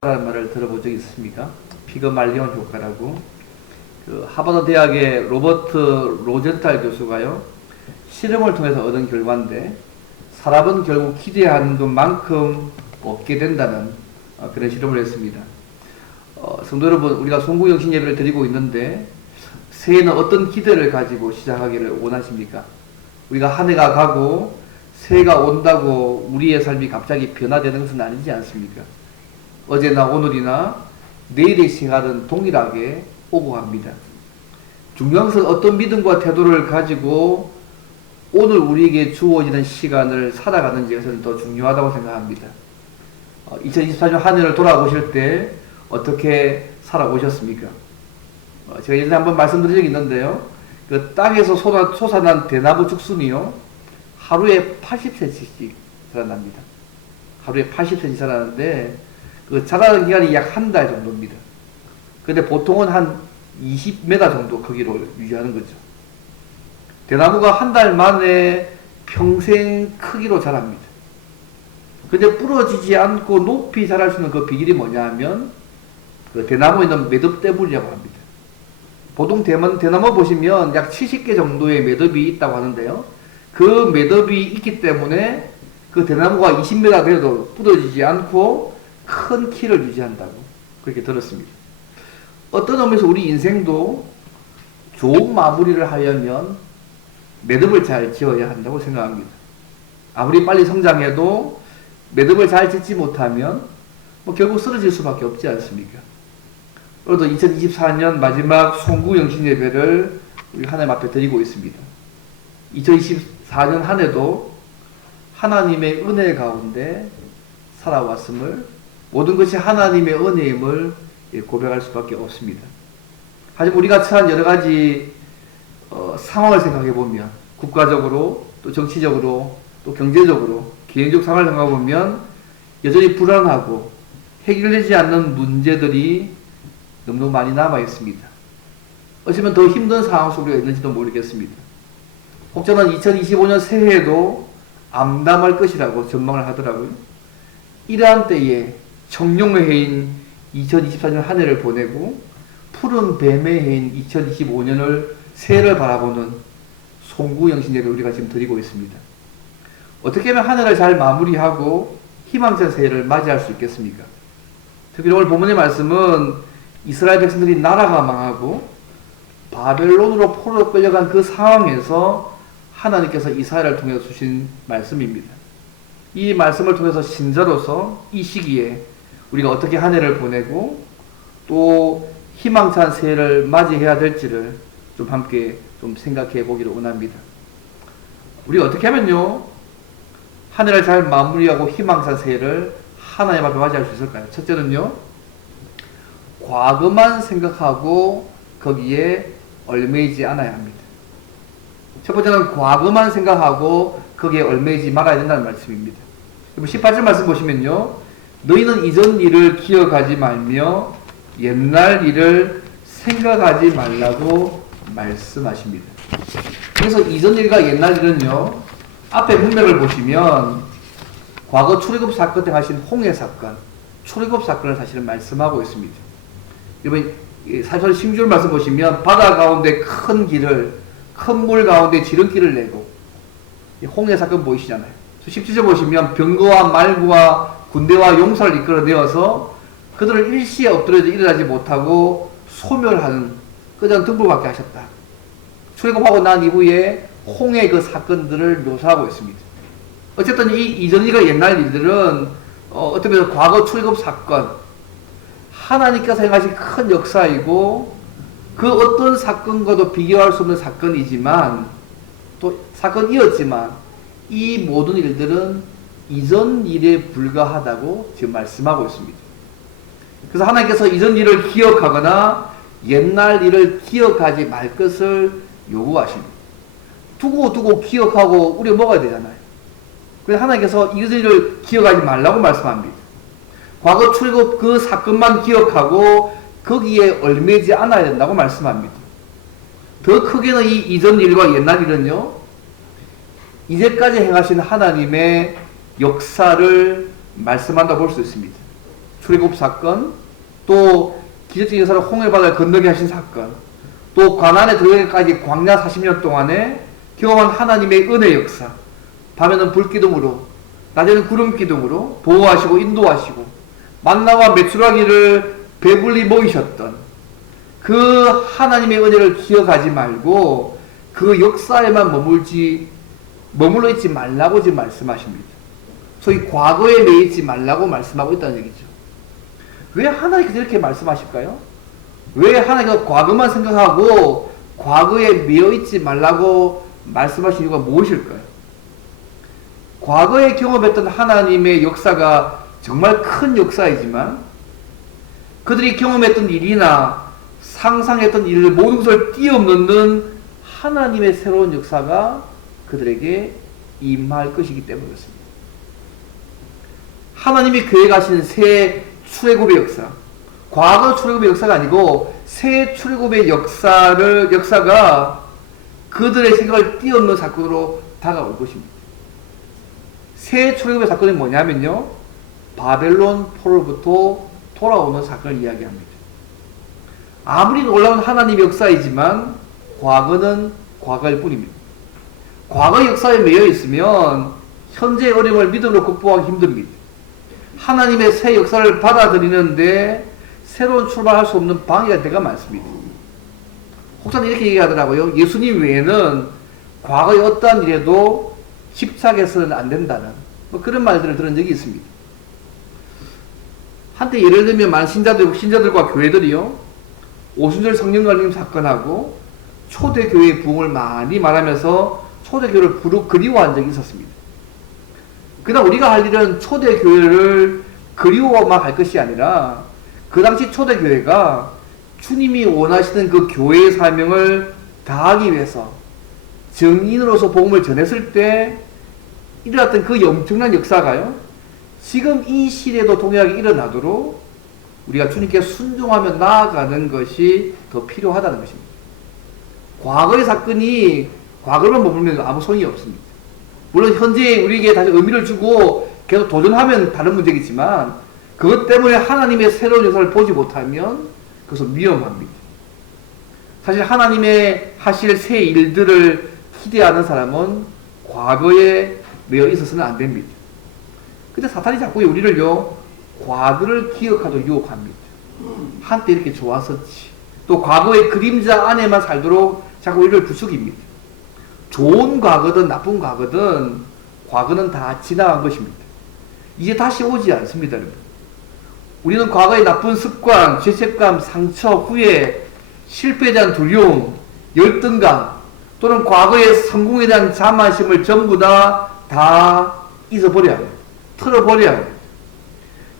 라는 말을 들어본 적이 있습니까? 피그말리온 효과라고. 하버드 대학의 로버트 로젠탈 교수가요, 실험을 통해서 얻은 결과인데, 사람은 결국 기대하는 것만큼 얻게 된다는 그런 실험을 했습니다. 성도 여러분, 우리가 송구영신 예배를 드리고 있는데, 새해는 어떤 기대를 가지고 시작하기를 원하십니까? 우리가 한 해가 가고 새해가 온다고 우리의 삶이 갑자기 변화되는 것은 아니지 않습니까? 어제나 오늘이나 내일의 시간은 동일하게 오고 갑니다. 중요한 것은 어떤 믿음과 태도를 가지고 오늘 우리에게 주어지는 시간을 살아가는지, 것은 더 중요하다고 생각합니다. 2024년 한 해를 돌아보실 때 어떻게 살아오셨습니까? 제가 예전에 한번 말씀드린 적이 있는데요, 그 땅에서 솟아난 대나무 죽순이요, 하루에 80cm씩 자라납니다. 하루에 80cm 자라는데, 그 자라는 기간이 약 한 달 정도입니다. 근데 보통은 한 20m 정도 크기로 유지하는 거죠. 대나무가 한 달 만에 평생 크기로 자랍니다. 근데 부러지지 않고 높이 자랄 수 있는 그 비결이 뭐냐 하면, 그 대나무에 있는 매듭 때문이라고 합니다. 보통 대나무 보시면 약 70개 정도의 매듭이 있다고 하는데요, 그 매듭이 있기 때문에 그 대나무가 20m 돼도 부러지지 않고 큰 키를 유지한다고 그렇게 들었습니다. 어떤 의미에서 우리 인생도 좋은 마무리를 하려면 매듭을 잘 지어야 한다고 생각합니다. 아무리 빨리 성장해도 매듭을 잘 짓지 못하면 결국 쓰러질 수밖에 없지 않습니까? 그래도 2024년 마지막 송구영신 예배를 우리 하나님 앞에 드리고 있습니다. 2024년 한 해도 하나님의 은혜 가운데 살아왔음을, 모든 것이 하나님의 은혜임을 고백할 수밖에 없습니다. 하지만 우리가 처한 여러 가지 상황을 생각해 보면, 국가적으로 또 정치적으로 또 경제적으로 개인적 상황을 생각해 보면 여전히 불안하고 해결되지 않는 문제들이 너무 많이 남아 있습니다. 어쩌면 더 힘든 상황 속에 있는지도 모르겠습니다. 혹자는 2025년 새해에도 암담할 것이라고 전망을 하더라고요. 이러한 때에 청룡의 해인 2024년 한 해를 보내고 푸른 뱀의 해인 2025년을 새해를 바라보는 송구영신예를 우리가 지금 드리고 있습니다. 어떻게 하면 한 해를 잘 마무리하고 희망찬 새해를 맞이할 수 있겠습니까? 특히 오늘 본문의 말씀은 이스라엘 백성들이 나라가 망하고 바벨론으로 포로로 끌려간 그 상황에서 하나님께서 이사야를 통해서 주신 말씀입니다. 이 말씀을 통해서 신자로서 이 시기에 우리가 어떻게 한 해를 보내고 또 희망찬 새해를 맞이해야 될지를 좀 함께 좀 생각해 보기를 원합니다. 우리가 어떻게 하면요, 한 해를 잘 마무리하고 희망찬 새해를 하나님 앞에 맞이할 수 있을까요? 첫째는요, 과거만 생각하고 거기에 얽매이지 않아야 합니다. 첫 번째는 과거만 생각하고 거기에 얽매이지 말아야 된다는 말씀입니다. 18절 말씀 보시면요, 너희는 이전 일을 기억하지 말며 옛날 일을 생각하지 말라고 말씀하십니다. 그래서 이전 일과 옛날 일은요, 앞에 문맥을 보시면 과거 출애굽 사건 때 하신 홍해 사건, 출애굽 사건을 사실은 말씀하고 있습니다. 여러분, 사실 16절 말씀 보시면 바다 가운데 큰 물 가운데 지름길을 내고, 홍해 사건 보이시잖아요. 17절 보시면 병거와 말구와 군대와 용사를 이끌어내어서 그들을 일시에 엎드려져 일어나지 못하고 소멸하는 그런 등불받게 하셨다. 출애굽하고 난 이후에 홍해 그 사건들을 묘사하고 있습니다. 어쨌든 이 이전 일과 옛날 일들은 어떻게 보면 과거 출애굽 사건, 하나님께서 행하신 큰 역사이고 그 어떤 사건과도 비교할 수 없는 사건이지만, 또 사건이었지만 이 모든 일들은 이전 일에 불과하다고 지금 말씀하고 있습니다. 그래서 하나님께서 이전 일을 기억하거나 옛날 일을 기억하지 말 것을 요구하십니다. 두고 기억하고 우리가 먹어야 되잖아요. 그래서 하나님께서 이전 일을 기억하지 말라고 말씀합니다. 과거 출애굽 그 사건만 기억하고 거기에 얽매이지 않아야 된다고 말씀합니다. 더 크게는 이 이전 일과 옛날 일은요, 이제까지 행하신 하나님의 역사를 말씀한다고 볼 수 있습니다. 출애굽 사건, 또 기적적인 역사로 홍해바다를 건너게 하신 사건, 또 가나안에 들어가기까지 광야 40년 동안에 경험한 하나님의 은혜 역사, 밤에는 불기둥으로, 낮에는 구름기둥으로 보호하시고 인도하시고 만나와 메추라기를 배불리 먹이셨던 그 하나님의 은혜를 기억하지 말고 그 역사에만 머물러 있지 말라고 지금 말씀하십니다. 소위 과거에 매여 있지 말라고 말씀하고 있다는 얘기죠. 왜 하나님께서 이렇게 말씀하실까요? 왜 하나님께서 과거만 생각하고 과거에 매여 있지 말라고 말씀하신 이유가 무엇일까요? 과거에 경험했던 하나님의 역사가 정말 큰 역사이지만 그들이 경험했던 일이나 상상했던 일을 모든 것을 뛰어넘는 하나님의 새로운 역사가 그들에게 임할 것이기 때문이었습니다. 하나님이 계획하신 새 출애굽의 역사, 과거 출애굽의 역사가 아니고 새 출애굽의 역사가 그들의 생각을 뛰어넘는 사건으로 다가올 것입니다. 새 출애굽의 사건이 뭐냐면요, 바벨론 포로부터 돌아오는 사건을 이야기합니다. 아무리 놀라운 하나님의 역사이지만 과거는 과거일 뿐입니다. 과거 역사에 매여 있으면 현재의 어려움을 믿음으로 극복하기 힘듭니다. 하나님의 새 역사를 받아들이는데 새로운 출발할 수 없는 방해가 되가 많습니다. 혹자는 이렇게 얘기하더라고요. 예수님 외에는 과거의 어떠한 일에도 집착해서는 안 된다는 그런 말들을 들은 적이 있습니다. 한때 예를 들면 많은 신자들과 교회들이요, 오순절 성령 강림 사건하고 초대교회의 부흥을 많이 말하면서 초대교회를 그리워한 적이 있었습니다. 그러나 우리가 할 일은 초대교회를 그리워만 할 것이 아니라 그 당시 초대교회가 주님이 원하시는 그 교회의 사명을 다하기 위해서 증인으로서 복음을 전했을 때 일어났던 그 엄청난 역사가요, 지금 이 시대에도 동일하게 일어나도록 우리가 주님께 순종하며 나아가는 것이 더 필요하다는 것입니다. 과거의 사건이 과거로만 머물면 아무 소용이 없습니다. 물론 현재 우리에게 다시 의미를 주고 계속 도전하면 다른 문제겠지만 그것 때문에 하나님의 새로운 역사를 보지 못하면 그것은 위험합니다. 사실 하나님의 하실 새 일들을 기대하는 사람은 과거에 매여 있어서는 안 됩니다. 근데 사탄이 자꾸 우리를요, 과거를 기억하도록 유혹합니다. 한때 이렇게 좋았었지. 또 과거의 그림자 안에만 살도록 자꾸 우리를 부추깁니다. 좋은 과거든 나쁜 과거든 과거는 다 지나간 것입니다. 이제 다시 오지 않습니다, 여러분. 우리는 과거의 나쁜 습관, 죄책감, 상처, 후회, 실패에 대한 두려움, 열등감, 또는 과거의 성공에 대한 자만심을 전부 다 잊어버려야 합니다. 틀어버려야 합니다.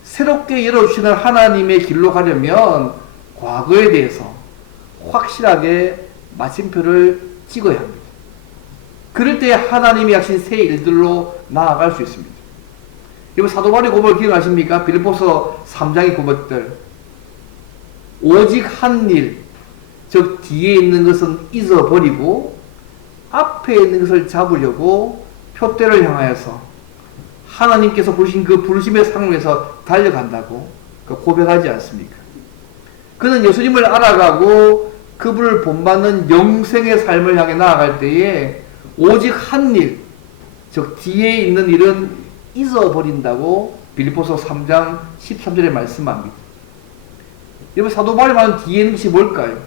새롭게 열어주시는 하나님의 길로 가려면 과거에 대해서 확실하게 마침표를 찍어야 합니다. 그럴 때 하나님이 하신 새 일들로 나아갈 수 있습니다. 여러분, 사도 바울의 고백을 기억하십니까? 빌립보서 3장의 고백들. 오직 한 일, 즉 뒤에 있는 것은 잊어버리고 앞에 있는 것을 잡으려고 표대를 향하여서 하나님께서 부르신 그 부르심의 상황에서 달려간다고 고백하지 않습니까? 그는 예수님을 알아가고 그분을 본받는 영생의 삶을 향해 나아갈 때에 오직 한 일, 즉 뒤에 있는 일은 잊어버린다고 빌립보서 3장 13절에 말씀합니다. 여러분, 사도 바울이 말하는 뒤에 있는 것이 뭘까요?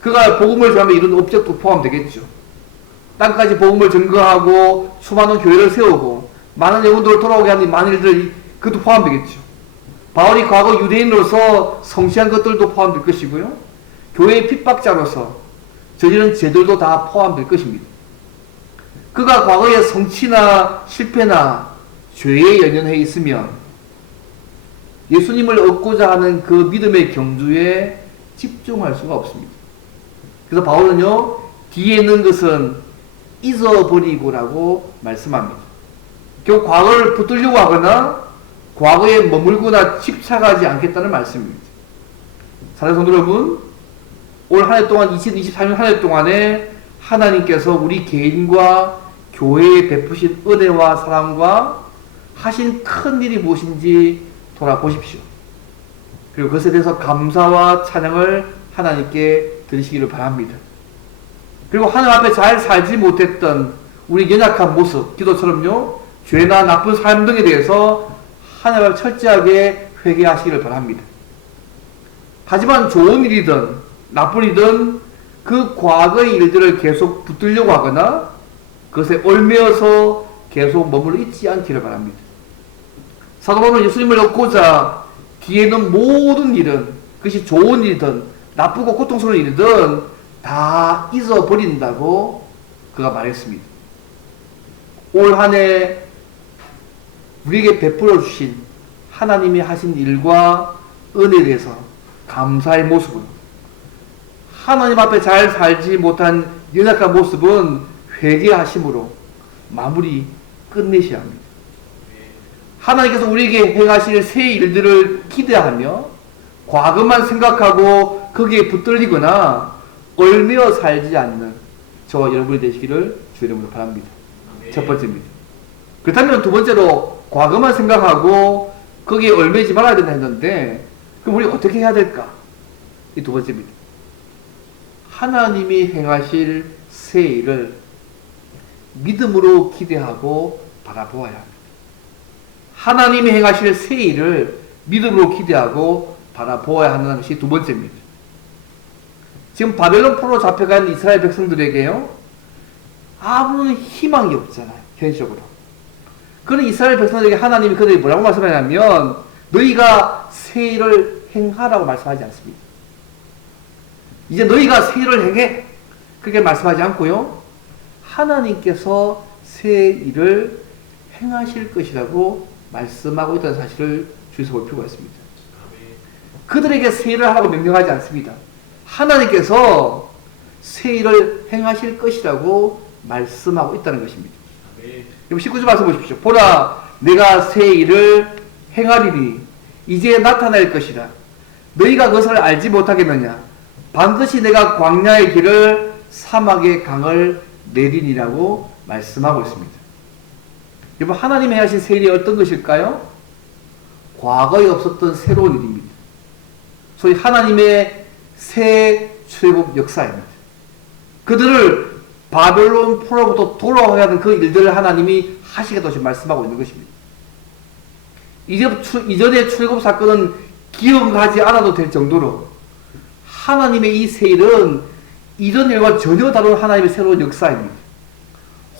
그가 복음을 전하며 이룬 업적도 포함되겠죠. 땅까지 복음을 증거하고 수많은 교회를 세우고 많은 영혼들을 돌아오게 하는 많은 일들, 그것도 포함되겠죠. 바울이 과거 유대인으로서 성취한 것들도 포함될 것이고요, 교회의 핍박자로서 저지른 죄들도 다 포함될 것입니다. 그가 과거의 성취나 실패나 죄에 연연해 있으면 예수님을 얻고자 하는 그 믿음의 경주에 집중할 수가 없습니다. 그래서 바울은요, 뒤에 있는 것은 잊어버리고라고 말씀합니다. 결국 과거를 붙들려고 하거나 과거에 머물거나 집착하지 않겠다는 말씀입니다. 사랑하는 성도 여러분, 올 한 해 동안 2023년 한 해 동안에 하나님께서 우리 개인과 교회에 베푸신 은혜와 사랑과 하신 큰 일이 무엇인지 돌아보십시오. 그리고 그것에 대해서 감사와 찬양을 하나님께 드리시기를 바랍니다. 그리고 하나님 앞에 잘 살지 못했던 우리 연약한 모습, 기도처럼요, 죄나 나쁜 삶 등에 대해서 하나님 앞에 철저하게 회개하시기를 바랍니다. 하지만 좋은 일이든 나쁜 일이든 그 과거의 일들을 계속 붙들려고 하거나 그것에 얽매여서 계속 머물러 있지 않기를 바랍니다. 사도 바울은 예수님을 얻고자 뒤에 있는 모든 일은, 그것이 좋은 일이든 나쁘고 고통스러운 일이든 다 잊어버린다고 그가 말했습니다. 올 한 해 우리에게 베풀어 주신 하나님이 하신 일과 은혜에 대해서 감사의 모습으로, 하나님 앞에 잘 살지 못한 연약한 모습은 회개하심으로 마무리 끝내셔야 합니다. 하나님께서 우리에게 행하실 새 일들을 기대하며 과거만 생각하고 거기에 붙들리거나 얽매여 살지 않는 저와 여러분이 되시기를 주 이름으로 바랍니다. 첫 번째입니다. 그렇다면 두 번째로 과거만 생각하고 거기에 얽매이지 말아야 된다 했는데, 그럼 우리 어떻게 해야 될까? 이 두 번째입니다. 하나님이 행하실 새 일을 믿음으로 기대하고 바라보아야 합니다. 하나님이 행하실 새 일을 믿음으로 기대하고 바라보아야 하는 것이 두 번째입니다. 지금 바벨론 포로로 잡혀간 이스라엘 백성들에게요, 아무런 희망이 없잖아요, 현실적으로. 그런 이스라엘 백성들에게 하나님이 그들이 뭐라고 말씀하냐면, 너희가 새 일을 행하라고 말씀하지 않습니다. 이제 너희가 새 일을 행해, 그렇게 말씀하지 않고요, 하나님께서 새 일을 행하실 것이라고 말씀하고 있다는 사실을 주에서 볼 필요가 있습니다. 그들에게 새 일을 하라고 명령하지 않습니다. 하나님께서 새 일을 행하실 것이라고 말씀하고 있다는 것입니다. 그럼 19절 말씀 보십시오. 보라, 내가 새 일을 행하리니 이제 나타날 것이라. 너희가 그것을 알지 못하겠느냐? 반드시 내가 광야의 길을 사막의 강을 내리니라고 말씀하고 있습니다. 여러분, 하나님이 하신 새 일이 어떤 것일까요? 과거에 없었던 새로운 일입니다. 소위 하나님의 새 출애굽 역사입니다. 그들을 바벨론 포로부터 돌아와야 하는 그 일들을 하나님이 하시겠다고 지금 말씀하고 있는 것입니다. 이전의 출애굽 사건은 기억하지 않아도 될 정도로 하나님의 이 새 일은 이전 일과 전혀 다른 하나님의 새로운 역사입니다.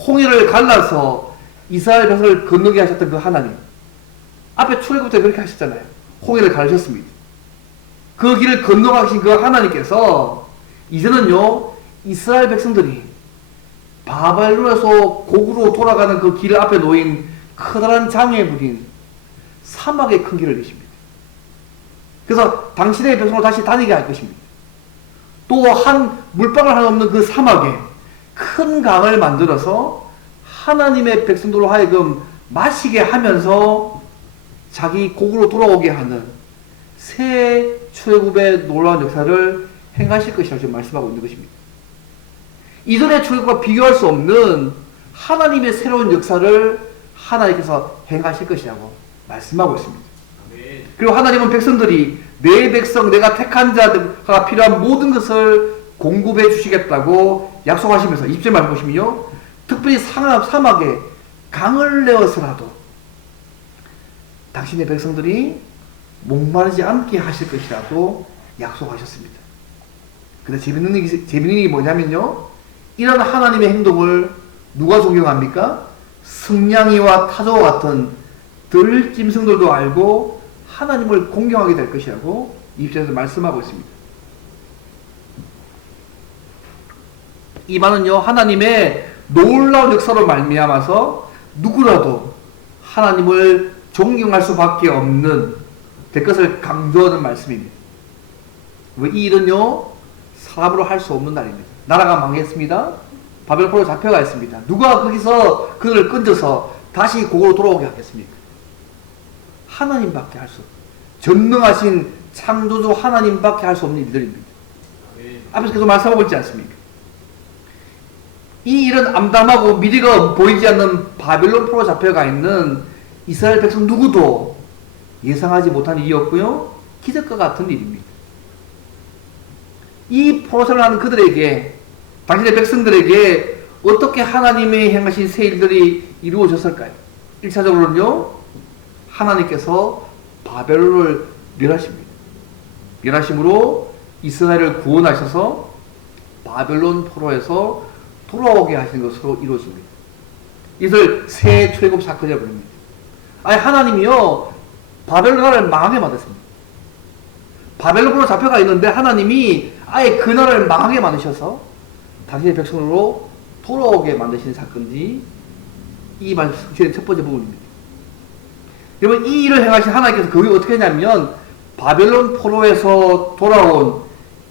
홍해를 갈라서 이스라엘 백성을 건너게 하셨던 그 하나님, 앞에 출애굽 때 그렇게 하셨잖아요. 홍해를 가르셨습니다. 그 길을 건너가신 그 하나님께서 이제는요, 이스라엘 백성들이 바벨론에서 고구로 돌아가는 그 길 앞에 놓인 커다란 장애물인 사막의 큰 길을 내십니다. 그래서 당신의 백성으로 다시 다니게 할 것입니다. 또 한 물방울 하나 없는 그 사막에 큰 강을 만들어서 하나님의 백성들로 하여금 마시게 하면서 자기 고구로 돌아오게 하는 새 출애굽의 놀라운 역사를 행하실 것이라고 지금 말씀하고 있는 것입니다. 이전의 출애굽과 비교할 수 없는 하나님의 새로운 역사를 하나님께서 행하실 것이라고 말씀하고 있습니다. 그리고 하나님은 백성들이 내 백성, 내가 택한 자가 필요한 모든 것을 공급해 주시겠다고 약속하시면서 20절 말씀 보시면요, 특별히 사막에 강을 내어서라도 당신의 백성들이 목마르지 않게 하실 것이라고 약속하셨습니다. 근데 재밌는 일이 뭐냐면요, 이런 하나님의 행동을 누가 존경합니까? 승냥이와 타조와 같은 들짐승들도 알고 하나님을 공경하게 될 것이라고 이 입장에서 말씀하고 있습니다. 이 말은요, 하나님의 놀라운 역사로 말미암아서 누구라도 하나님을 존경할 수밖에 없는 될 것을 강조하는 말씀입니다. 이 일은요, 사람으로 할 수 없는 날입니다. 나라가 망했습니다. 바벨론 포로로 잡혀가 있습니다. 누가 거기서 그들을 건져서 다시 고고로 돌아오게 하겠습니까? 하나님밖에 할 수 없어요. 전능하신 창조주 하나님밖에 할 수 없는 일들입니다. 앞에서 계속 말씀하고 있지 않습니까? 이 일은 암담하고 미래가 보이지 않는 바벨론 포로로 잡혀가 있는 이스라엘 백성 누구도 예상하지 못한 일이었고요, 기적과 같은 일입니다. 이 포로생활을 하는 그들에게, 당신의 백성들에게 어떻게 하나님의 행하신 새 일들이 이루어졌을까요? 1차적으로는요, 하나님께서 바벨론을 멸하십니다. 멸하심으로 이스라엘을 구원하셔서 바벨론 포로에서 돌아오게 하시는 것으로 이루어집니다. 이것을 새 출애굽 사건이라고 부릅니다. 아니, 하나님이요, 바벨론 나라를 망하게 만드십니다. 바벨론으로 잡혀가 있는데 하나님이 아예 그 나라를 망하게 만드셔서 당신의 백성으로 돌아오게 만드시는 사건이 이 말씀의 첫 번째 부분입니다. 여러분, 이 일을 행하신 하나님께서 그게 어떻게 했냐면 바벨론 포로에서 돌아온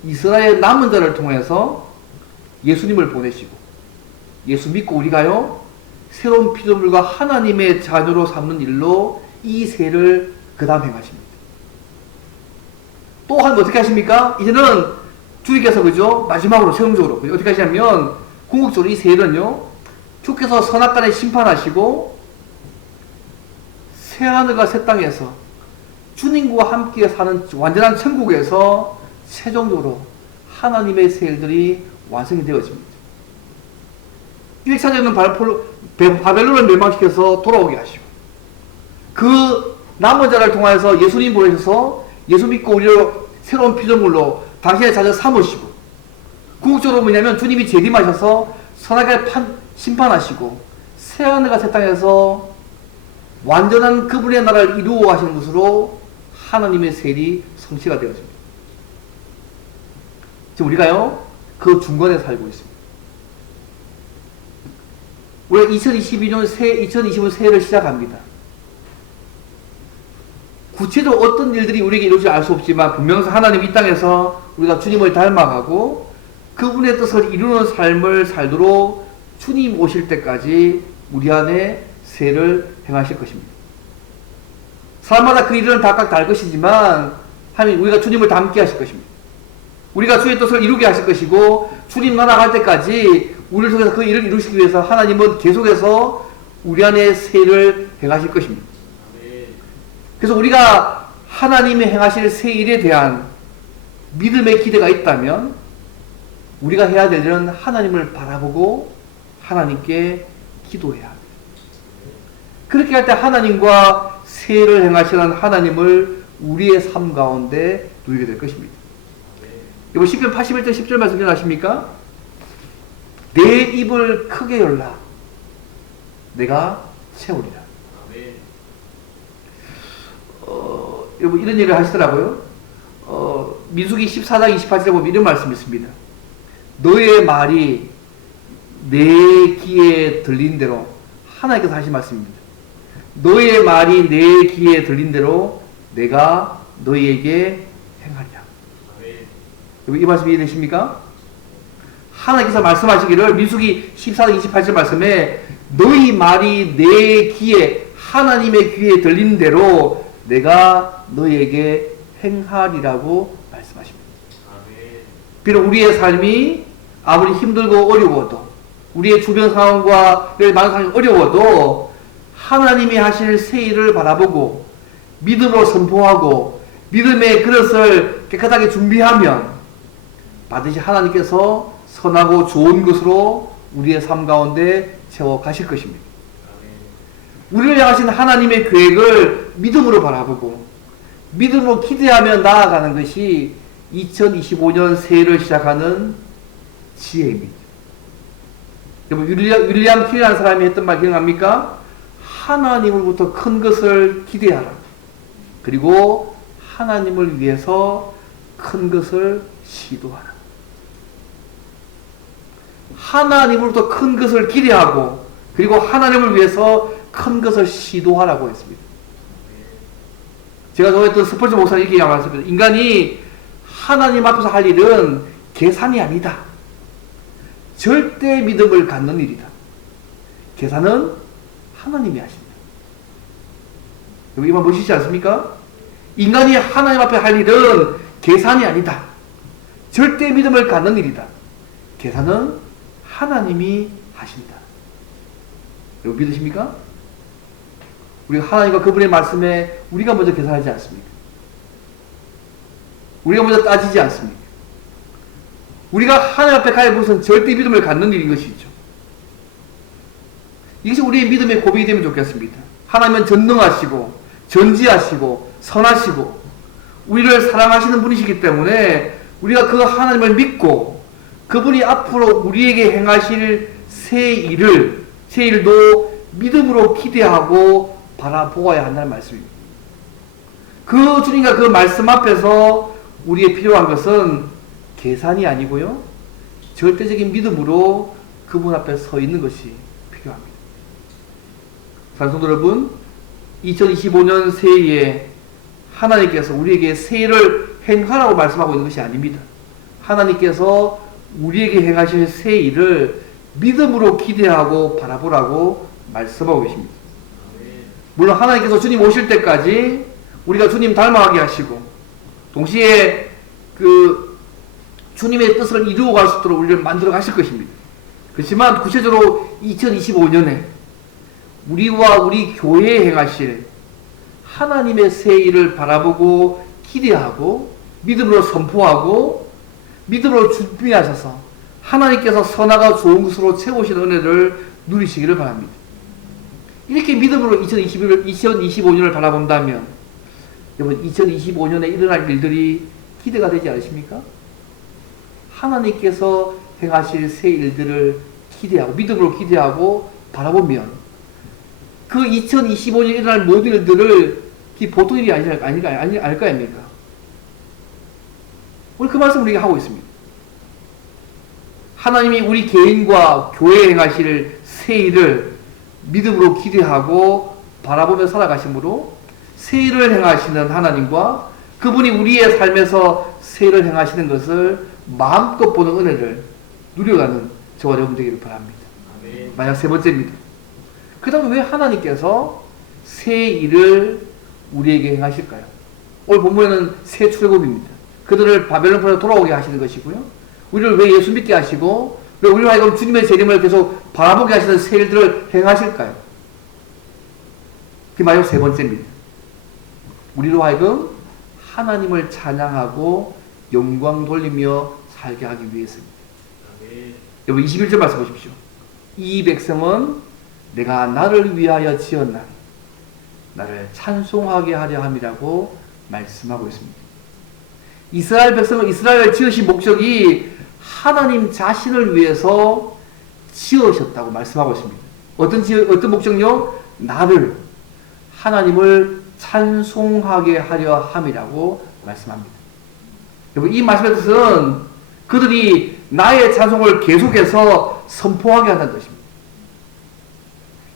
이스라엘 남은 자를 통해서 예수님을 보내시고, 예수 믿고 우리가요 새로운 피조물과 하나님의 자녀로 삼는 일로 이 세를 그 다음 행하십니다. 또 한 어떻게 하십니까? 이제는 주님께서 그죠? 마지막으로 최종적으로 어떻게 하시냐면 궁극적으로 이 세는요 주께서 선악간에 심판하시고 새 하늘과 새 땅에서 주님과 함께 사는 완전한 천국에서 최종적으로 하나님의 새 일들이 완성이 되어집니다. 1차적인 바벨론을 멸망시켜서 돌아오게 하시고, 그 남은 자를 통해서 예수님 보내셔서 예수 믿고 우리를 새로운 피조물로 당신의 자녀 삼으시고, 궁극적으로 뭐냐면 주님이 재림하셔서 선악을 심판하시고 새하늘과 새 땅에서 완전한 그분의 나라를 이루어 가시는 것으로 하나님의 세일이 성취가 되어집니다. 지금 우리가요 그 중간에 살고 있습니다. 우리가 2020년 새해를 시작합니다. 구체적으로 어떤 일들이 우리에게 이루어질지 알 수 없지만 분명히 하나님 이 땅에서 우리가 주님을 닮아가고 그분의 뜻을 이루는 삶을 살도록 주님 오실 때까지 우리 안에 새해를 행하실 것입니다. 사람마다 그 일은 각각 다를 것이지만 하나님 우리가 주님을 닮게 하실 것입니다. 우리가 주의 뜻을 이루게 하실 것이고 주님 나라 갈 때까지 우리를 통해서 그 일을 이루시기 위해서 하나님은 계속해서 우리 안에 새해를 행하실 것입니다. 그래서 우리가 하나님이 행하실 새 일에 대한 믿음의 기대가 있다면 우리가 해야 될 일은 하나님을 바라보고 하나님께 기도해야 합니다. 그렇게 할 때 하나님과 새 일을 행하시는 하나님을 우리의 삶 가운데 누리게 될 것입니다. 여러분 시편 81편 10절 말씀 기억나십니까? 내 입을 크게 열라 내가 채우리라. 여러분 이런 얘기를 하시더라고요. 민수기 14장 28절에 보면 이런 말씀이 있습니다. 너의 말이 내 귀에 들린 대로, 하나님께서 하신 말씀입니다. 너의 말이 내 귀에 들린 대로 내가 너희에게 행하리라. 여러분 이 말씀이 이해되십니까? 하나님께서 말씀하시기를 민수기 14장 28절 말씀에 너희 말이 내 귀에, 하나님의 귀에 들린 대로 내가 너희에게 행하리라고 말씀하십니다. 비록 우리의 삶이 아무리 힘들고 어려워도, 우리의 주변 상황과 많은 상황이 어려워도 하나님이 하실 새 일을 바라보고 믿음으로 선포하고 믿음의 그릇을 깨끗하게 준비하면 반드시 하나님께서 선하고 좋은 것으로 우리의 삶 가운데 채워 가실 것입니다. 우리를 향하신 하나님의 계획을 믿음으로 바라보고 믿음으로 기대하며 나아가는 것이 2025년 새해를 시작하는 지혜입니다. 여러분 윌리엄 킬이라는 사람이 했던 말 기억납니까? 하나님으로부터 큰 것을 기대하라. 그리고 하나님을 위해서 큰 것을 시도하라. 하나님으로부터 큰 것을 기대하고 그리고 하나님을 위해서 큰 것을 시도하라고 했습니다. 제가 좋아했던 스펄전 목사님 이렇게 말했습니다. 인간이 하나님 앞에서 할 일은 계산이 아니다. 절대 믿음을 갖는 일이다. 계산은 하나님이 하십니다. 여기 이 말 보시지 않습니까? 인간이 하나님 앞에 할 일은 계산이 아니다. 절대 믿음을 갖는 일이다. 계산은 하나님이 하신다. 여러분 믿으십니까? 우리가 하나님과 그분의 말씀에 우리가 먼저 계산하지 않습니까? 우리가 먼저 따지지 않습니까? 우리가 하나님 앞에 가야 무슨 절대 믿음을 갖는 일인 것이죠. 이것이 우리의 믿음의 고백이 되면 좋겠습니다. 하나님은 전능하시고 전지하시고 선하시고 우리를 사랑하시는 분이시기 때문에 우리가 그 하나님을 믿고 그분이 앞으로 우리에게 행하실 새 일도 믿음으로 기대하고 바라보아야 한다는 말씀입니다. 그 주님과 그 말씀 앞에서 우리의 필요한 것은 계산이 아니고요, 절대적인 믿음으로 그분 앞에 서 있는 것이 필요합니다. 사랑하는 성도 여러분, 2025년 새해에 하나님께서 우리에게 새해를 행하라고 말씀하고 있는 것이 아닙니다. 하나님께서 우리에게 행하실 새 일을 믿음으로 기대하고 바라보라고 말씀하고 계십니다. 물론 하나님께서 주님 오실 때까지 우리가 주님 닮아가게 하시고 동시에 그 주님의 뜻을 이루어갈 수 있도록 우리를 만들어 가실 것입니다. 그렇지만 구체적으로 2025년에 우리와 우리 교회에 행하실 하나님의 새 일을 바라보고 기대하고 믿음으로 선포하고 믿음으로 준비하셔서 하나님께서 선하고 좋은 것으로 채우신 은혜를 누리시기를 바랍니다. 이렇게 믿음으로 2025년을 바라본다면 여러분 2025년에 일어날 일들이 기대가 되지 않으십니까? 하나님께서 행하실 새 일들을 기대하고 믿음으로 기대하고 바라보면 그 2025년에 일어날 모든 일들을 보통 일이 아닐 거 아닙니까? 오늘 그 말씀 우리가 하고 있습니다. 하나님이 우리 개인과 교회에 행하실 새 일을 믿음으로 기대하고 바라보며 살아가심으로 새 일을 행하시는 하나님과 그분이 우리의 삶에서 새 일을 행하시는 것을 마음껏 보는 은혜를 누려가는 저와 여러분 되기를 바랍니다. 만약 세 번째입니다. 그 다음에 왜 하나님께서 새 일을 우리에게 행하실까요? 오늘 본문에는 새 출애굽입니다. 그들을 바벨론으로 돌아오게 하시는 것이고요. 우리를 왜 예수 믿게 하시고 왜 우리로 하여금 주님의 재림을 계속 바라보게 하시는 새 일들을 행하실까요? 그게 마지막 세 번째입니다. 우리로 하여금 하나님을 찬양하고 영광 돌리며 살게 하기 위해서입니다. 여러분 21절 말씀 보십시오. 이 백성은 내가 나를 위하여 지었나니 나를 찬송하게 하려 함이라고 말씀하고 있습니다. 이스라엘 백성은 이스라엘을 지으신 목적이 하나님 자신을 위해서 지으셨다고 말씀하고 있습니다. 어떤 목적요? 나를, 하나님을 찬송하게 하려 함이라고 말씀합니다. 여러분 이 말씀의 뜻은 그들이 나의 찬송을 계속해서 선포하게 한다는 것입니다.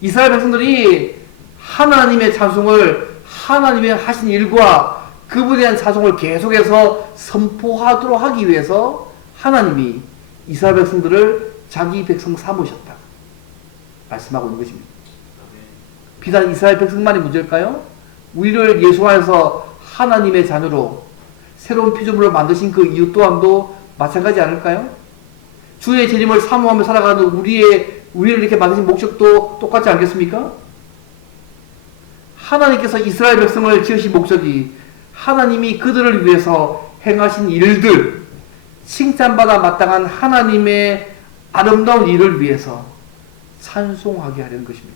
이스라엘 백성들이 하나님의 찬송을 하나님의 하신 일과 그분에 대한 찬송을 계속해서 선포하도록 하기 위해서 하나님이 이스라엘 백성들을 자기 백성 삼으셨다 말씀하고 있는 것입니다. 비단 이스라엘 백성만이 문제일까요? 우리를 예수 안에서 하나님의 자녀로 새로운 피조물로 만드신 그 이유 또한도 마찬가지 않을까요? 주의 재림을 사모하며 살아가는 우리를 이렇게 만드신 목적도 똑같지 않겠습니까? 하나님께서 이스라엘 백성을 지으신 목적이 하나님이 그들을 위해서 행하신 일들, 칭찬받아 마땅한 하나님의 아름다운 일을 위해서 찬송하게 하려는 것입니다.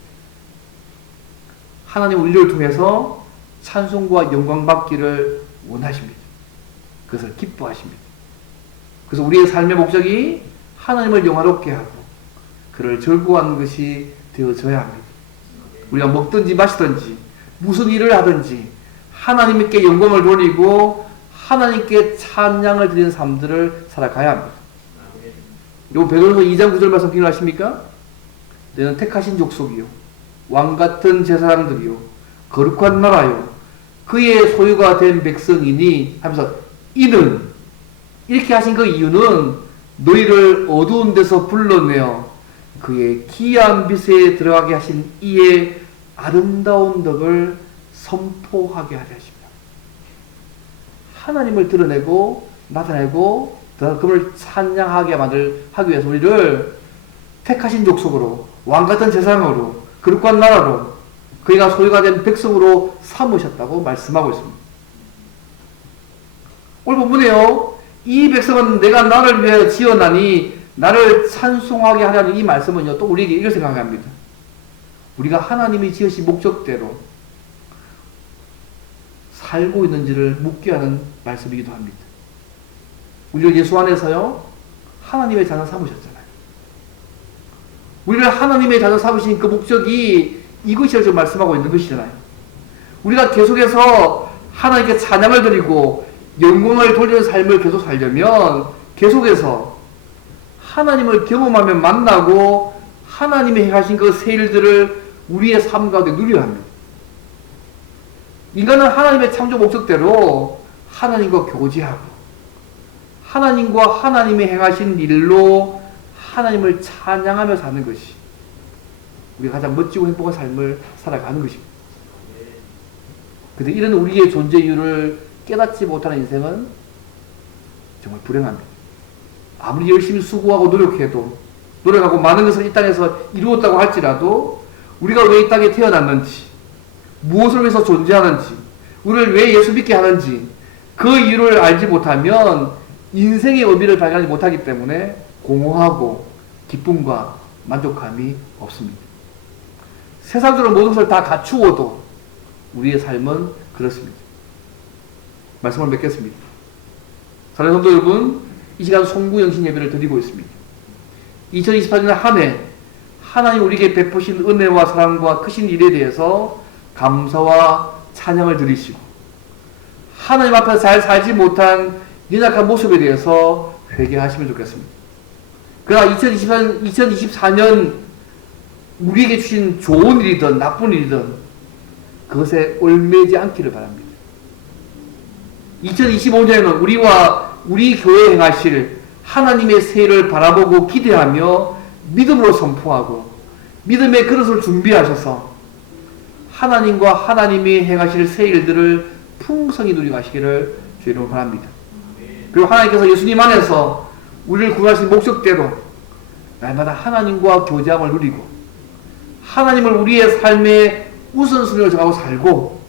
하나님 우리를 통해서 찬송과 영광 받기를 원하십니다. 그것을 기뻐하십니다. 그래서 우리의 삶의 목적이 하나님을 영화롭게 하고 그를 즐거워하는 것이 되어져야 합니다. 우리가 먹든지 마시든지 무슨 일을 하든지 하나님께 영광을 돌리고 하나님께 찬양을 드리는 삶들을 살아가야 합니다. 요 베드로서 2장 9절 말씀 기억하십니까? 너는 택하신 족속이요 왕같은 제사장들이요 거룩한 나라요 그의 소유가 된 백성이니 하면서 이는 이렇게 하신 그 이유는 너희를 어두운 데서 불러내어 그의 기이한 빛에 들어가게 하신 이의 아름다운 덕을 선포하게 하려 하십니다. 하나님을 드러내고 나타내고 그분을 찬양하게 하기 위해서 우리를 택하신 족속으로 왕같은 제사장으로 거룩한 나라로 그이가 소유가 된 백성으로 삼으셨다고 말씀하고 있습니다. 오늘 본문에요. 이 백성은 내가 나를 위하여 지어나니 나를 찬송하게 하라는 이 말씀은요, 또 우리에게 이걸 생각합니다. 우리가 하나님이 지으신 목적대로 살고 있는지를 묻게 하는 말씀이기도 합니다. 우리를 예수 안에서요, 하나님의 자녀 삼으셨잖아요. 우리를 하나님의 자녀 삼으신 그 목적이 이것이라고 지금 말씀하고 있는 것이잖아요. 우리가 계속해서 하나님께 찬양을 드리고 영광을 돌리는 삶을 계속 살려면 계속해서 하나님을 경험하며 만나고 하나님이 행하신 그 새 일들을 우리의 삶 가운데 누려야 합니다. 인간은 하나님의 창조 목적대로 하나님과 교제하고 하나님과 하나님이 행하신 일로 하나님을 찬양하며 사는 것이 우리가 가장 멋지고 행복한 삶을 살아가는 것입니다. 그런데 이런 우리의 존재 이유를 깨닫지 못하는 인생은 정말 불행합니다. 아무리 열심히 수고하고 노력하고 많은 것을 이 땅에서 이루었다고 할지라도 우리가 왜 이 땅에 태어났는지, 무엇을 위해서 존재하는지, 우리를 왜 예수 믿게 하는지 그 이유를 알지 못하면 인생의 의미를 발견하지 못하기 때문에 공허하고 기쁨과 만족감이 없습니다. 세상적으로 모든 것을 다 갖추어도 우리의 삶은 그렇습니다. 말씀을 맺겠습니다. 사랑하는 성도 여러분, 이 시간 송구영신 예배를 드리고 있습니다. 2024년 한 해 하나님 우리에게 베푸신 은혜와 사랑과 크신 일에 대해서 감사와 찬양을 드리시고 하나님 앞에서 잘 살지 못한 연약한 모습에 대해서 회개하시면 좋겠습니다. 그러나 2024년 우리에게 주신 좋은 일이든 나쁜 일이든 그것에 얽매이지 않기를 바랍니다. 2025년에는 우리 교회에 행하실 하나님의 새 일을 바라보고 기대하며 믿음으로 선포하고 믿음의 그릇을 준비하셔서 하나님과 하나님이 행하실 새 일들을 풍성히 누리고 가시기를 주의로 바랍니다. 그리고 하나님께서 예수님 안에서 우리를 구하신 목적대로 날마다 하나님과 교제함을 누리고 하나님을 우리의 삶의 우선순위로 정하고 살고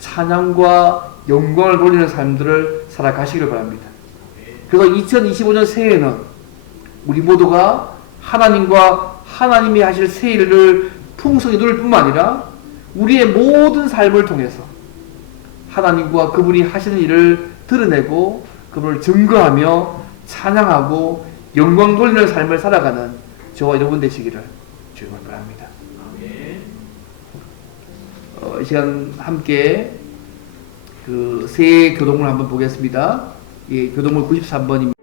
찬양과 영광을 돌리는 삶들을 살아가시기를 바랍니다. 그래서 2025년 새해에는 우리 모두가 하나님과 하나님이 하실 새 일을 풍성히 누릴 뿐만 아니라 우리의 모든 삶을 통해서 하나님과 그분이 하시는 일을 드러내고 그분을 증거하며 찬양하고 영광 돌리는 삶을 살아가는 저와 여러분 되시기를 주님을 바랍니다. 이 시간 함께 그 새 교동을 한번 보겠습니다. 예, 교동물 93번입니다.